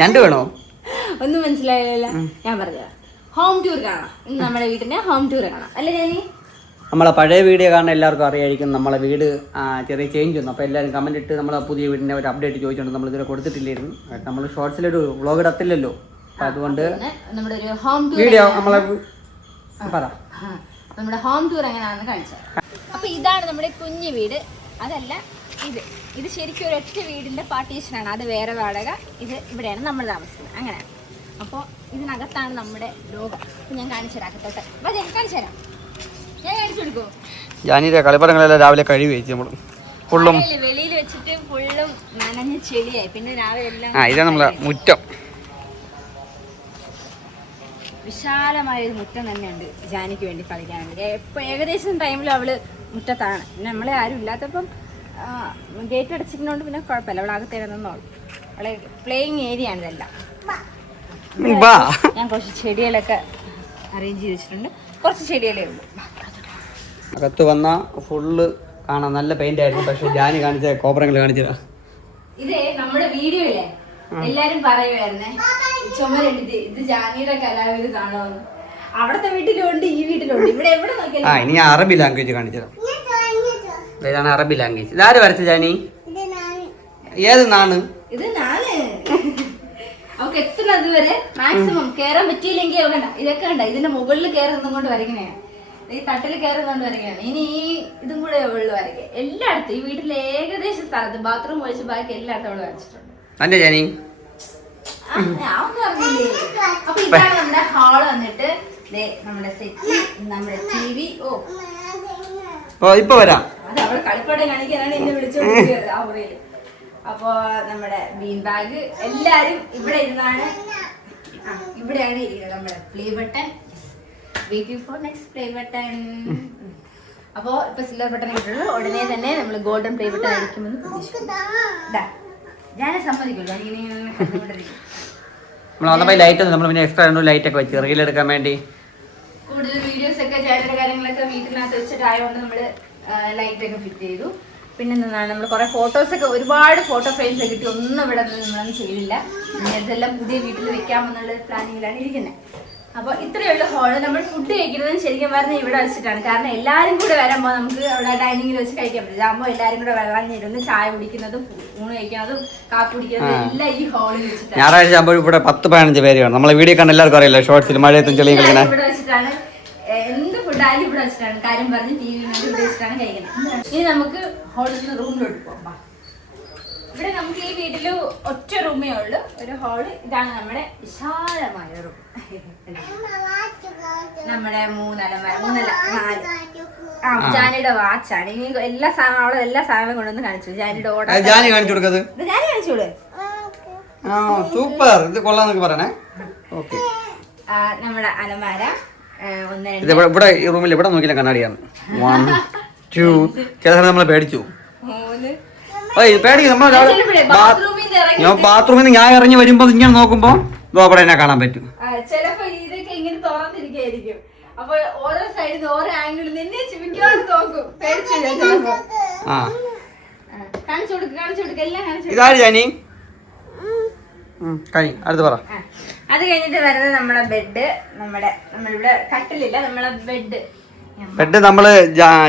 ഞണ്ട് വേണോ? ഒന്നും മനസ്സിലായില്ല. ഞാൻ പറഞ്ഞത് ഹോം ടൂർ കാണാം. ഇന്ന് നമ്മുടെ വീട്ടിന്റെ ഹോം ടൂർ കാണാം അല്ലേ ഞാനീ? നമ്മളെ പഴയ വീഡിയോ കാണാൻ എല്ലാവർക്കും അറിയായിരിക്കും. നമ്മളെ വീട് ചെറിയ ചേഞ്ച് വന്നു. അപ്പോൾ എല്ലാവരും കമൻറ്റ് ഇട്ട് നമ്മളെ പുതിയ വീടിൻ്റെ ഒരു അപ്ഡേറ്റ് ചോദിച്ചുകൊണ്ട് നമ്മളിതുവരെ കൊടുത്തിട്ടില്ലായിരുന്നു. നമ്മൾ ഷോർട്സിലൊരു വ്ളോഗ് ഇടത്തില്ലല്ലോ. അപ്പോൾ അതുകൊണ്ട് നമ്മുടെ ഒരു ഹോം ടൂർ വീഡിയോ നമ്മളെ പറ നമ്മുടെ ഹോം ടൂർ എങ്ങനെയാണെന്ന് കാണിച്ചത്. അപ്പോൾ ഇതാണ് നമ്മുടെ കുഞ്ഞു വീട്. അതല്ല ഇത് ശരിക്കും ഒരു ഒറ്റ വീടിൻ്റെ പാർട്ടീഷനാണ്. അത് വേറെ വാടക, ഇത് ഇവിടെയാണ് നമ്മൾ താമസിക്കുന്നത്. അങ്ങനെയാണ്. അപ്പോൾ ഇതിനകത്താണ് നമ്മുടെ ലോകം. അപ്പോൾ ഞാൻ കാണിച്ചു തരാം. അകത്തോട്ട് അപ്പോൾ ഞാൻ കാണിച്ചു തരാം. ഞാൻ കാണിച്ചു കൊടുക്കുമോ? ഞാനീ കളിപ്പടങ്ങളെല്ലാം രാവിലെ കഴുകി വെച്ച് നമ്മൾ ഫുള്ളും വെളിയിൽ വെച്ചിട്ട് ഫുള്ളും നനഞ്ഞ് ചെളിയായി. പിന്നെ രാവിലെ എല്ലാം ഇതാണ് നമ്മളെ മുറ്റം. വിശാലമായ ഒരു മുറ്റം തന്നെയുണ്ട് ജാനിക്ക് വേണ്ടി കളിക്കാനുണ്ട്. എപ്പോൾ ഏകദേശം ടൈമിൽ അവള് മുറ്റത്താണ്. പിന്നെ നമ്മളെ ആരും ഇല്ലാത്തപ്പം ഗേറ്റ് അടച്ചിരിക്കുന്നതുകൊണ്ട് പിന്നെ കുഴപ്പമില്ല. അവൾ അകത്തേരുന്നോളൂ. അവളെ പ്ലേയിങ് ഏരിയ ആണ് ഇതെല്ലാം. ഞാൻ കുറച്ച് ചെടികളൊക്കെ അറേഞ്ച് ചെയ്ത് വെച്ചിട്ടുണ്ട്. കുറച്ച് ചെടികളേ ഉള്ളൂ. അകത്ത് വന്ന ഫുള്ള് കാണാൻ നല്ല പെയിന്റ് ആയിരുന്നു. പക്ഷെ ജാനി കാണിച്ച കോപ്പറങ്ങൾ കാണിച്ചതാ. ഇതേ നമ്മുടെ വീഡിയോയിലെ എല്ലാരും പറയുമായിരുന്നേ ചുമരുണ്ട് ഇത് ജാനിയുടെ കലാവിധി കാണുമെന്ന്. അവിടത്തെ വീട്ടിലുണ്ട്, ഈ വീട്ടിലുണ്ട്, ഇവിടെ എവിടെ നോക്കിയാലും. ഇനി അറബി ലാംഗ്വേജ് കാണിച്ചതാ. ഇതാണ് അറബി ലാംഗ്വേജ്. ഇതാര് വരച്ച ജാനി? ഏത് നാണ്? ഇത് നാണ്. അവക്ക് എത്തുന്നത് വരെ മാക്സിമം കേറാൻ പറ്റിയില്ലെങ്കിൽ കണ്ട ഇതൊക്കെ കണ്ട ഇതിന്റെ മുകളിൽ കയറുന്നതും കൊണ്ട് വരയ്ക്കണേ. ഈ തട്ടിൽ കയറുന്നതുകൊണ്ട് വരയ്ക്കണേ. ഇനി ഈ ഇതും കൂടെ ഉള്ളു വരയ്ക്കുക. എല്ലായിടത്തും ഈ വീട്ടിലെ ഏകദേശ സ്ഥലത്ത് ബാത്റൂം ഒഴിച്ച് ബാക്കി എല്ലായിടത്തും അവള് വരച്ചിട്ടുണ്ട്. ജാനി ഞാൻ ഒന്നും അറിഞ്ഞില്ലേ. അപ്പൊ ഇതാണ് നമ്മുടെ ഹാള്. വന്നിട്ട് നമ്മുടെ സെറ്റ്, നമ്മുടെ TV. ഇപ്പൊ വരാം. അത് അവള് കളിപ്പാടെ കാണിക്കാനാണ് എന്നെ വിളിച്ചോണ്ടിരിക്കുന്നത് ആ മുറിയില്. അപ്പൊ നമ്മുടെ ബീൻ ബാഗ് എല്ലാരും ഇവിടെ ഇരുന്നാണ്. ഇവിടെയാണ് ഇരിക്കുന്നത് നമ്മുടെ play button. Waiting for next play button. അപ്പോ ഇപ്പൊ സിൽവർ ബട്ടൺ കിട്ടുള്ളൂ. ഉടനെ തന്നെ നമ്മൾ ഗോൾഡൻ പ്ലേ ബട്ടൺ ആയിരിക്കുമെന്ന് പ്രതീക്ഷിക്കുന്നു. ഞാൻ സമ്മതിക്കുള്ളൂ. ലൈറ്റ് നമ്മൾ പിന്നെ എക്സ്ട്രാ ലൈറ്റ് ഒക്കെ വെച്ച് റീൽ എടുക്കാൻ വേണ്ടി കൂടുതൽ വീഡിയോസ് ഒക്കെ ചേട്ടന്റെ കാര്യങ്ങളൊക്കെ വീട്ടിനകത്ത് വെച്ചിട്ടായതുകൊണ്ട് നമ്മള് ലൈറ്റ് ഒക്കെ ഫിറ്റ് ചെയ്തു. പിന്നെ എന്താണ് നമ്മൾ കുറെ ഫോട്ടോസൊക്കെ ഒരുപാട് ഫോട്ടോ ഫ്രെയിംസ് ഒക്കെ കിട്ടി. ഒന്നും ഇവിടെ നമ്മളൊന്നും ചെയ്തില്ല. ഇതെല്ലാം പുതിയ വീട്ടിൽ വെക്കാമെന്നുള്ള പ്ലാനിങ്ങിലാണ് ഇരിക്കുന്നത്. അപ്പോൾ ഇത്രയുള്ള ഹോള്. നമ്മൾ ഫുഡ് കഴിക്കുന്നതും ശരിക്കും പറഞ്ഞാൽ ഇവിടെ വെച്ചിട്ടാണ്. കാരണം എല്ലാവരും കൂടെ വരുമ്പോൾ നമുക്ക് അവിടെ ഡൈനിങ്ങിൽ വെച്ച് കഴിക്കാൻ പറ്റില്ല. അതാകുമ്പോൾ എല്ലാവരും കൂടെ വെള്ളഞ്ഞിരുന്ന് ചായ കുടിക്കുന്നതും ഊണ് കഴിക്കുന്നതും കാപ്പി കുടിക്കുന്നതും എല്ലാം ഈ ഹോളിൽ വെച്ചിട്ടാണ്. ഞായറാഴ്ച ആകുമ്പോൾ ഇവിടെ 10-15 പേര് കാണും. നമ്മളെ വീഡിയോ കണ്ട് എല്ലാവർക്കും അറിയില്ല. ഷോർട്സിൽ മഴയത്തും ചെളിയും കളിക്കണം. ഇവിടെ വെച്ചിട്ടാണ് എന്ത് ഫുഡായാലും ഇവിടെ വെച്ചിട്ടാണ്. കാര്യം പറഞ്ഞ് TV ഇവിടെ വെച്ചിട്ടാണ് കഴിക്കുന്നത്. ഇനി നമുക്ക് ഹോളിൽ നിന്ന് റൂമിലോട്ട് പോകാം. ഇവിടെ നമുക്ക് ഈ വീട്ടില് ഒറ്റ റൂമേ ഉള്ളൂ, ഒരു ഹോള്. ഇതാണ് നമ്മുടെ വിശാലമായ റൂം. നമ്മുടെ 4 ജാനിയുടെ വാച്ചാണ്. ഇനി എല്ലാ സാധനവും അവിടെ എല്ലാ സാധനങ്ങളും കൊണ്ടുവന്ന് കാണിച്ചു. ജാനിയുടെ ഓർഡർ ജാനി കാണിച്ചു കൊടുക്കത്. ജാനി കാണിച്ചോളൂ. സൂപ്പർ, ഇത് കൊള്ളാന്നൊക്കെ പറയണേ. ഓക്കെ. നമ്മുടെ അലമാര 1 2 ഇവിടെ ഈ റൂമിൽ ഇവിടെ നോക്കിയാൽ കണ്ണാടിയാണ്. 1 2 ചില സമയം നമ്മളെ പേടിച്ചു. 3 പേടിക്കും. ഞാൻ ബാത്റൂമിൽ നിന്ന് ഞാൻ ഇറങ്ങി വരുമ്പോ ഇങ്ങനെ നോക്കുമ്പോ അവിടെ എന്നെ കാണാൻ പറ്റും. ചിലപ്പോ ഇതൊക്കെ ഇങ്ങനെ തുറന്നിരിക്കും. അപ്പൊ ഓരോ സൈഡിൽ ഓരോ ആംഗിളിൽ നിന്നെ ചിമിക്കാതെ നോക്കും. കാണിച്ചു കൊടുക്കുക എല്ലാം കാണിച്ചു. ഇതാര് ജാനി? അടുത്ത് പറ. അത് കഴിഞ്ഞിട്ട് വരുന്നത് നമ്മുടെ ബെഡ്. നമ്മളിവിടെ കട്ടിലില്ല, നമ്മളെ ബെഡ് നമ്മള്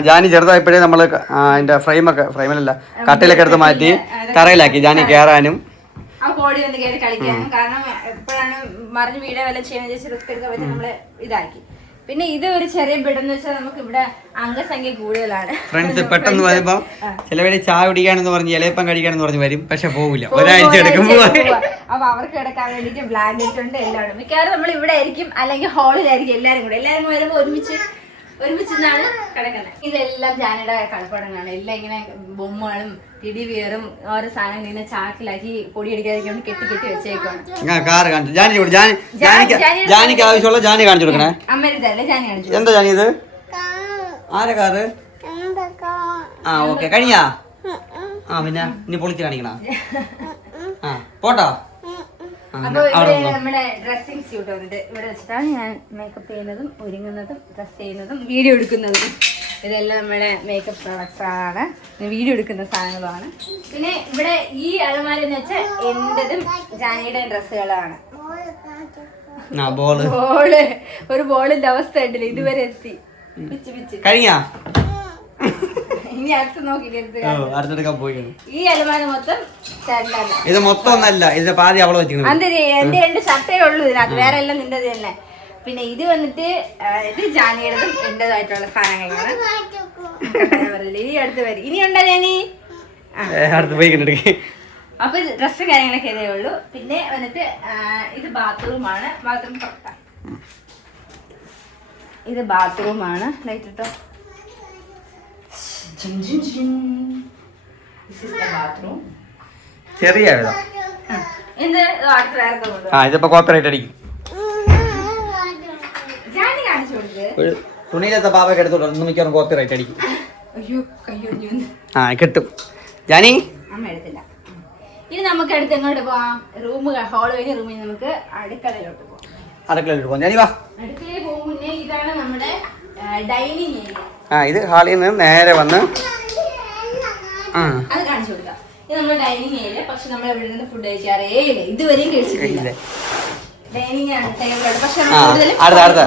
ജാനി ചെറുതായപ്പോഴേ നമ്മള് അതിന്റെ ഫ്രെയിമല്ല കട്ടിലൊക്കെ എടുത്ത് മാറ്റി തറയിലാക്കി ജാനി കേറാനും ആ കോടി വന്ന് കയറി കളിക്കാനും. കാരണം എപ്പോഴാണ് മറിഞ്ഞ് വീട വില ചെയ്യാൻ റിസ്ക് എടുക്കാൻ പറ്റി നമ്മള് ഇതാക്കി. പിന്നെ ഇത് ഒരു ചെറിയ ബെഡ് എന്ന് വെച്ചാൽ നമുക്ക് ഇവിടെ അംഗസംഖ്യ കൂടുതലാണ്. ഫ്രണ്ട്സ് പെട്ടെന്ന് വരുമ്പോ ചിലവര് ചായ കുടിക്കാനെന്ന് പറഞ്ഞ് ഇലയപ്പം കഴിക്കാനെന്ന് പറഞ്ഞ് വരും. പക്ഷെ പോകില്ല, ഒരാഴ്ച എടുക്കുമ്പോ. അപ്പൊ അവർക്ക് കിടക്കാൻ വേണ്ടിട്ട് ബ്ലാങ്കറ്റ് ഉണ്ട്, എല്ലാം ഉണ്ട്. മിക്കവാറും നമ്മൾ ഇവിടെ ആയിരിക്കും, അല്ലെങ്കിൽ ഹാളിലായിരിക്കും. എല്ലാരും വരുമ്പോ ഒരുമിച്ചിന്നാണ് കിടക്കുന്നത്. ഇതെല്ലാം ജാനിയുടെ കളിപ്പാടങ്ങളാണ്. എല്ലാം ഇങ്ങനെ ബൊമ്മകളും ടിഡിവിയറും ഓരോ സാധനങ്ങൾ ഇങ്ങനെ ചാക്കിലാക്കി പൊടിയടിക്കാതിരിക്കാൻ കെട്ടി വെച്ചേക്കാണ്. ജാനിക്ക് ആവശ്യമുള്ള ജാനി കാണിച്ചു കൊടുക്കണേ. അമ്മരുതല്ലേ ജാനി കാണിച്ചു. എന്താ ജാനി ഇത്? ആരെ കാറ്? ഓക്കെ കഴിഞ്ഞാ? പിന്നെ ഇനി പൊളിച്ച് കാണിക്കണ. പോട്ടോ. അപ്പൊ ഇവിടെ നമ്മുടെ ഡ്രസ്സിംഗ് സ്യൂട്ട് വന്നിട്ട് ഇവിടെ വെച്ചിട്ടാണ് ഞാൻ മേക്കപ്പ് ചെയ്യുന്നതും ഒരുങ്ങുന്നതും ഡ്രസ് ചെയ്യുന്നതും വീഡിയോ എടുക്കുന്നതും. ഇതെല്ലാം നമ്മുടെ മേക്കപ്പ് പ്രോഡക്ട്സ് ആണ്, വീഡിയോ എടുക്കുന്ന സാധനങ്ങളുമാണ്. പിന്നെ ഇവിടെ ഈ അലമാര എന്ന് വെച്ചാൽ എന്റേതും ജാനിയുടെ ഡ്രസ്സുകളാണ്. ഒരു ബോളിന്റെ അവസ്ഥ ഉണ്ടല്ലോ, ഇതുവരെ എത്തി പിച്ച് പിച്ച് കഴിഞ്ഞാ ഇനി അടുത്ത് നോക്കിട്ട് അടുത്തെടുക്കാൻ പോയി. ഈ അലമാര മൊത്തം ചേട്ടനല്ല, ഇത് മൊത്തം ഒന്നല്ല, ഇതിന്റെ പാതി അവള് വെച്ചിരുന്നു. എന്റെ 2 ഷർട്ടേ ഉള്ളൂ ഇതിനകത്ത്, വേറെ എല്ലാം നിന്റേത് തന്നെ. പിന്നെ ഇത് വന്നിട്ട് ഇത് ജാനിയുടേതും എന്റേതായിട്ടുള്ള സാധനങ്ങളാണ്. ഇനി അടുത്ത് വരും, ഇനി ഉണ്ടോ ജാനി? അടുത്ത് പോയി കണ്ടെടുക്കേ. അപ്പൊ ഡ്രസ്സ് കാര്യങ്ങളൊക്കെ ഇതേ ഉള്ളൂ. പിന്നെ വന്നിട്ട് ഇത് ബാത്റൂമാണ്. ബാത്റൂം തുറക്കാം. ഇത് ബാത്റൂമാണ്. ലൈറ്റ് ഇട്ടോ. ബാത്റൂം ചെറിയ എന്ത് അടുത്ത് വേറെ ഇതിപ്പോ കോപ്പറേറ്റ് അടിക്കും. ജാനി കാണിച്ചു കൊടുക്ക്. ഒരു തുണിയിലത്തെ പാവൊക്കെ എടുത്തോളൂ, ഒന്ന് മിക്കവാറും കോപ്പറേറ്റ് അടിക്കും. അയ്യോ കയ്യോ കിട്ടും. ജാനി അമ്മ എടുത്തില്ല. ഇനി നമുക്ക് അടുത്ത് എങ്ങോട്ട് പോവാം? ഹോൾ കഴിഞ്ഞ റൂമിൽ നമുക്ക് അടുക്കളയിലോട്ട് പോവാം. അടുക്കളയിലോട്ട് പോകാം. ജാനി വാ. അടുക്കളയിൽ പോകും മുന്നേ ഇതാണ് നമ്മുടെ ഡൈനിങ് ഏരിയ. ഇത് ഹാളിൽ നിന്ന് നേരെ വന്ന് അത് കാണിച്ചു കൊടുക്കാം. ഇത് നമ്മുടെ ഡൈനിങ് ഏരിയ. പക്ഷെ നമ്മൾ ഇവിടെ നിന്ന് ഫുഡ് കഴിക്കാറേ ഇല്ല, ഇതുവരെയും കഴിച്ചിട്ടില്ല. ഡൈനിങ് ആണ് ടേബിളാണ്. പക്ഷെ അടുത്ത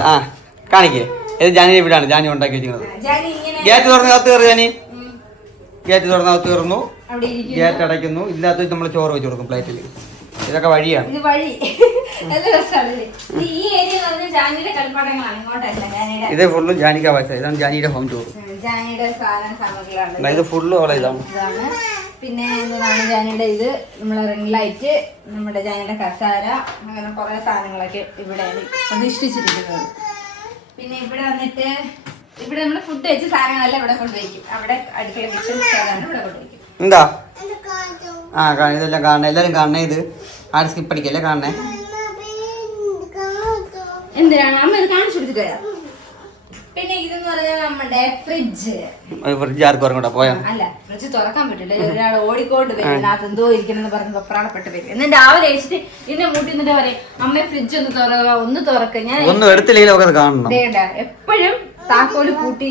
കാണിക്കേ. ഇത് ജാനി വീടാണ്, ജാനി ഉണ്ടാക്കി വെച്ചിരിക്കുന്നത്. ഗേറ്റ് തുറന്ന് അകത്ത് കയറി. ജാനി ഗേറ്റ് തുറന്ന് അകത്ത് കയറുന്നു, ഗേറ്റ് അടയ്ക്കുന്നു. ഇല്ലാത്ത നമ്മൾ ചോറ് വെച്ച് കൊടുക്കും പ്ലേറ്റിൽ. ഇതൊക്കെ വഴിയാണ്. ഇത് വഴി നല്ല രസമാണ്. ഈ ഏരിയ ജാനിയുടെ കളിപ്പാട്ടങ്ങളാണ്. ഇങ്ങോട്ടല്ല, ഇത് ഫുള്ളും ജാനിക്ക് ആവശ്യം. ഇതാണ് ജാനിയുടെ ഹോം ടൂർ. ജാനിയുടെ സാധന സാമഗ്രികളാണ്. ഇത് ഫുള്ളും അവളെ ഇതാണ്. പിന്നെ എന്താണ് ജാനിയുടെ ഇത് നമ്മളെ റിംഗ് ലൈറ്റ്, നമ്മുടെ ജാനിയുടെ കസാര, അങ്ങനെ കുറെ സാധനങ്ങളൊക്കെ ഇവിടെയാണ് പ്രതിഷ്ഠിച്ചിരിക്കുന്നത്. പിന്നെ ഇവിടെ വന്നിട്ട് ഇവിടെ നമ്മൾ ഫുഡ് വെച്ച് സാധനങ്ങളെല്ലാം ഇവിടെ കൊണ്ടുവയ്ക്കും. അവിടെ അടുക്കള കിച്ചൺ സാധനം ഇവിടെ കൊണ്ടുവയ്ക്കും. എന്താ ഇതെല്ലാം കാണണേ, എല്ലാരും കാണണേ. ഇത് ആരും സ്കിപ്പ് അടിക്കല്ലേ കാണണേ. എന്തിനാണ് അമ്മ ഇത് കാണിച്ചു കൊടുത്തിട്ട് വരാം. പിന്നെ ഇതെന്ന് പറഞ്ഞാൽ നമ്മുടെ ഫ്രിഡ്ജ്. ഫ്രിഡ്ജ് ആർക്കും ഇറങ്ങോട്ടാ പോയാ? അല്ല, ഫ്രിഡ്ജ് തുറക്കാൻ പറ്റില്ല. ഒരാൾ ഓടിക്കൊണ്ട് വരും, അതിനകത്ത് എന്തോ ഇരിക്കണമെന്ന് പറഞ്ഞ് വെപ്രാളപ്പെട്ട് വരും. എന്നിട്ട് രാവിലെ കഴിച്ചിട്ട് ഇതിനെ മൂട്ടി എന്നിട്ട് പറയും, അമ്മ ഫ്രിഡ്ജ് ഒന്ന് തുറക്ക. ഞാൻ ഒന്നും എടുത്തില്ലെങ്കിൽ കാണണം. എപ്പോഴും താക്കോല് പൂട്ടി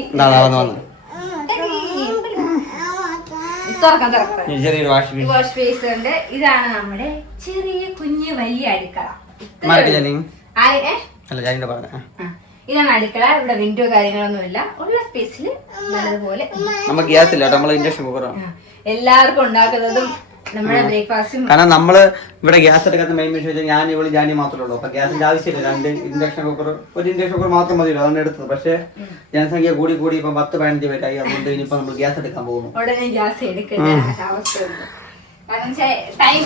തുറക്കാൻ വാഷ് ബേസ് ഉണ്ട്. ഇതാണ് നമ്മുടെ ചെറിയ കുഞ്ഞ് വലിയ അടുക്കള. ഇതാണ് അടുക്കള. ഇവിടെ വിൻഡോ കാര്യങ്ങളൊന്നുമില്ല. ഉള്ള സ്പേസിൽ നല്ലതുപോലെ എല്ലാവർക്കും ഉണ്ടാക്കുന്നതും നമ്മുടെ ബ്രേക്ക്ഫാസ്റ്റും. കാരണം നമ്മള് ഇവിടെ ഗ്യാസ് എടുക്കാത്ത മെയിൻ വിഷയം വെച്ചാൽ ഞാൻ ഇവിടെ ജാനി മാത്രമേ ഉള്ളൂ. അപ്പൊ ഗ്യാസിന്റെ ആവശ്യമില്ല. 2 ഇൻഡക്ഷൻ കുക്കർ, ഒരു ഇൻഡക്ഷൻ കുക്കർ മാത്രം മതിയല്ലോ, അതാണ് എടുത്തത്. പക്ഷേ ജനസംഖ്യ കൂടി ഇപ്പൊ 10-15 പേരായി. അതുകൊണ്ട് ഇനിയിപ്പോ നമ്മൾ ഗ്യാസ് എടുക്കാൻ പോകുന്നു. ഉടനെ ഗ്യാസ് എടുക്കേണ്ട അവസ്ഥയുണ്ട്. കാരണം ടൈം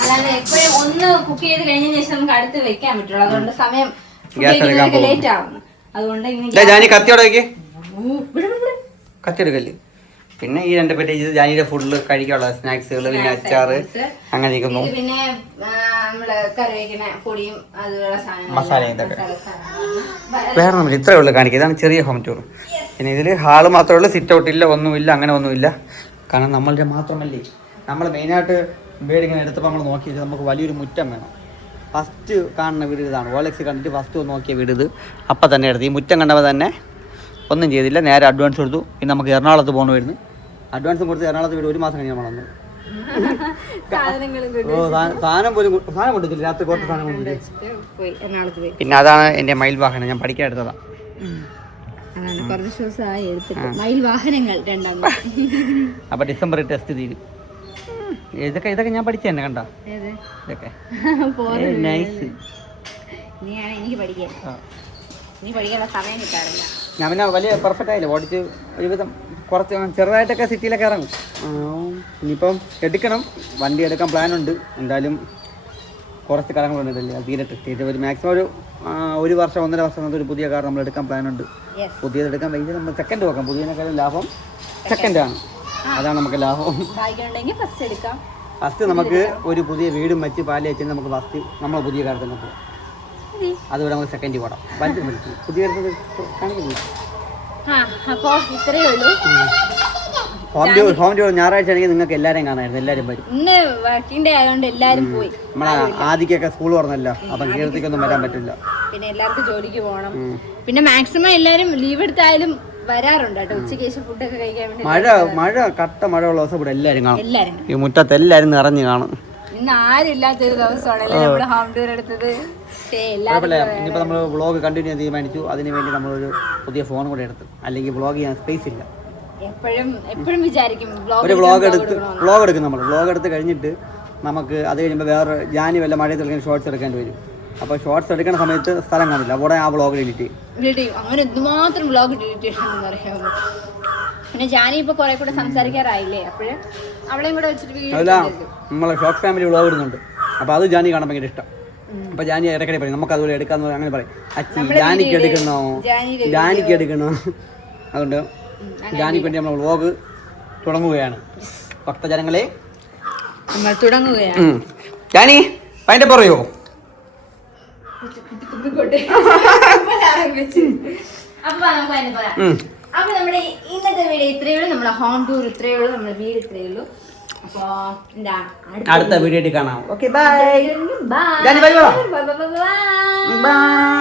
അല്ലാതെ എപ്പോഴും ഒന്ന് കുക്ക് ചെയ്ത് കഴിഞ്ഞതിന് ശേഷം നമുക്ക് അടുത്ത് വെക്കാൻ പറ്റുള്ളൂ. അതുകൊണ്ട് സമയം ലേറ്റ് ആവുന്നു. അതുകൊണ്ട് ജാനി കത്തിയോടെ കത്തി എടുക്കല്ലേ. പിന്നെ ഈ 2 പേര് ഇത് ജാനിയുടെ ഫുഡില് കഴിക്കാനുള്ള സ്നാക്സുകൾ, പിന്നെ അച്ചാറ് അങ്ങനെ ഇരിക്കുന്നു. പിന്നെ നമ്മള് കറി വയ്ക്കുന്ന പൊടിയും അതുപോലെ മസാല ഇതൊക്കെ വേറെ നമ്മൾ ഇത്രയേ ഉള്ളൂ കാണിക്കുക. ഇതാണ് ചെറിയ ഹോം ടൂർ. പിന്നെ ഇതിൽ ഹാള് മാത്രമേ ഉള്ളൂ, സിറ്റ് ഔട്ട് ഇല്ല, ഒന്നുമില്ല, അങ്ങനെ ഒന്നുമില്ല. കാരണം നമ്മളുടെ മാത്രമല്ലേ, നമ്മൾ മെയിനായിട്ട് വീട് ഇങ്ങനെ എടുത്തപ്പോൾ നമ്മൾ നോക്കിയിട്ട് നമുക്ക് വലിയൊരു മുറ്റം വേണം. ഫസ്റ്റ് കാണുന്ന വീട് ഇതാണ്. ഓലക്സ് കണ്ടിട്ട് ഫസ്റ്റ് നോക്കിയ വീട് ഇത്. അപ്പം തന്നെ എടുത്ത് ഈ മുറ്റം കണ്ടപ്പോൾ തന്നെ ഒന്നും ചെയ്തില്ല, നേരെ അഡ്വാൻസ് കൊടുത്തു. ഇനി നമുക്ക് എറണാകുളത്ത് പോകണമായിരുന്നു. അഡ്വാൻസും കൊടുത്ത് എറണാകുളത്ത് വീട് 1 മാസം കഴിഞ്ഞ് നമ്മൾ വന്നു. സാധനം കൊണ്ടില്ല, രാത്രി കുറച്ച് സാധനം കൊണ്ടില്ല. പിന്നെ അതാണ് എൻ്റെ മയിൽ വാഹനം, ഞാൻ പഠിക്കാൻ എടുത്തതാണ്. അപ്പൊ ഡിസംബറിൽ ടെസ്റ്റ് തീരും. ഇതൊക്കെ ഞാൻ പഠിച്ച തന്നെ കണ്ട ഇതൊക്കെ നൈസ്. ഞാൻ പിന്നെ വലിയ പെർഫെക്റ്റ് ആയില്ല, ഓടിച്ച് ഒരുവിധം കുറച്ച് ചെറുതായിട്ടൊക്കെ സിറ്റിയിലൊക്കെ ഇറങ്ങും. ഇനിയിപ്പം എടുക്കണം, വണ്ടി എടുക്കാൻ പ്ലാനുണ്ട്. എന്തായാലും കുറച്ച് കാലങ്ങളുണ്ടല്ലേ, അത് തീരെ ടെസ്റ്റ് ചെയ്ത് ഒരു മാക്സിമം ഒരു വർഷം 1.5 വർഷം ഒരു പുതിയ കാർ നമ്മൾ എടുക്കാൻ പ്ലാനുണ്ട്. പുതിയത് എടുക്കാൻ പറ്റിയ നമ്മൾ സെക്കൻഡ് നോക്കാം. പുതിയതിനേക്കാളും ലാഭം സെക്കൻഡാണ്, അതാണ് നമുക്ക് ലാഭം. ഫസ്റ്റ് നമുക്ക് ഒരു പുതിയ വീടും വെച്ച് പാല് വെച്ച് നമുക്ക് ഫസ്റ്റ് നമ്മളെ പുതിയ കാർ തന്നെ പോകും. അതുപോലെ നമുക്ക് സെക്കൻഡ് പോടാം. പുതിയ ഹോം ടൂർ ഞായറാഴ്ച ആണെങ്കിൽ നിങ്ങൾക്ക് എല്ലാവരെയും കാണാമായിരുന്നു. എല്ലാവരും വരും. നമ്മളെ ആദ്യമൊക്കെ സ്കൂൾ തുറന്നല്ലോ, അപ്പം കീർത്തിക്കൊന്നും വരാൻ പറ്റില്ല. പിന്നെ എല്ലാവർക്കും ജോലിക്ക് പോകണം. പിന്നെ മാക്സിമം എല്ലാവരും ലീവ് എടുത്തായാലും വരാറുണ്ട് കേട്ടോ ഉച്ചയ്ക്ക് ശേഷം ഫുഡൊക്കെ കഴിക്കാൻ വേണ്ടി. മഴ കട്ട മഴ ഉള്ള ദിവസം ഇവിടെ എല്ലാവരും കാണും. എല്ലാരും ഈ മുറ്റത്ത് എല്ലാവരും നിറഞ്ഞു കാണും. ഇന്ന് ആരും ഇല്ലാത്തൊരു ദിവസമാണല്ലേ നമ്മുടെ ഹോം ടൂർ എടുത്തത്. ഇനിയിപ്പോൾ നമ്മൾ വ്ളോഗ് കണ്ടിന്യൂ തീരുമാനിച്ചു. അതിന് വേണ്ടി നമ്മളൊരു പുതിയ ഫോൺ കൂടെ എടുത്തു. അല്ലെങ്കിൽ വ്ളോഗ് ചെയ്യാൻ സ്പേസ് ഇല്ല. എപ്പോഴും വിചാരിക്കും ഒരു വ്ളോഗ് എടുക്കും നമ്മൾ. വ്ളോഗ് എടുത്ത് കഴിഞ്ഞിട്ട് നമുക്ക് അത് കഴിയുമ്പോൾ വേറെ ജാനി വല്ല മഴയത്ത് കളിക്കാൻ ഷോർട്സ് എടുക്കേണ്ടി വരും. അപ്പോൾ ഷോർട്സ് എടുക്കുന്ന സമയത്ത് സ്ഥലം കാണില്ല. അപ്പോൾ ആ വ്ളോഗ് ഡിലീറ്റ് ചെയ്യും. അങ്ങനെ എന്തുമാത്രം വ്ളോഗ് ഡിലീറ്റ് ചെയ്യണമെന്ന് പറയാമോ. പിന്നെ ജാനി ഇപ്പോൾ കുറെ കൂടെ സംസാരിക്കാറായില്ലേ, അപ്പോഴ് അവളെയും കൂടെ വെച്ചിട്ട് അല്ല നമ്മളെ ഷോർട്ട് ഫാമിലി വ്ളോഗ് ഇടുന്നുണ്ട്. അപ്പോൾ അത് ജാനി കാണാൻ ഭയങ്കര ഇഷ്ടം. അപ്പോൾ ജാനി ഇടയ്ക്കിടെ പറയും നമുക്ക് അതുപോലെ എടുക്കാമെന്ന് അങ്ങനെ പറയും. അച്ഛി ജാനിക്ക് എടുക്കണോ അതുകൊണ്ട് ജാനിക്ക് വേണ്ടി നമ്മൾ വ്ളോഗ് തുടങ്ങുകയാണ്. ഭക്തജനങ്ങളെ നമ്മൾ തുടങ്ങുകയാണ്. ജാനി അതിൻ്റെ പറയോ അപ്പൊ നമ്മുടെ ഇന്നത്തെ വീഡിയോ ഇത്രയേ ഉള്ളൂ. നമ്മുടെ ഹോം ടൂർ ഇത്രയേ ഉള്ളൂ. നമ്മുടെ വീട് ഇത്രയേ ഉള്ളൂ. അപ്പൊ അടുത്ത വീഡിയോ കാണാം. Okay bye. ബൈ.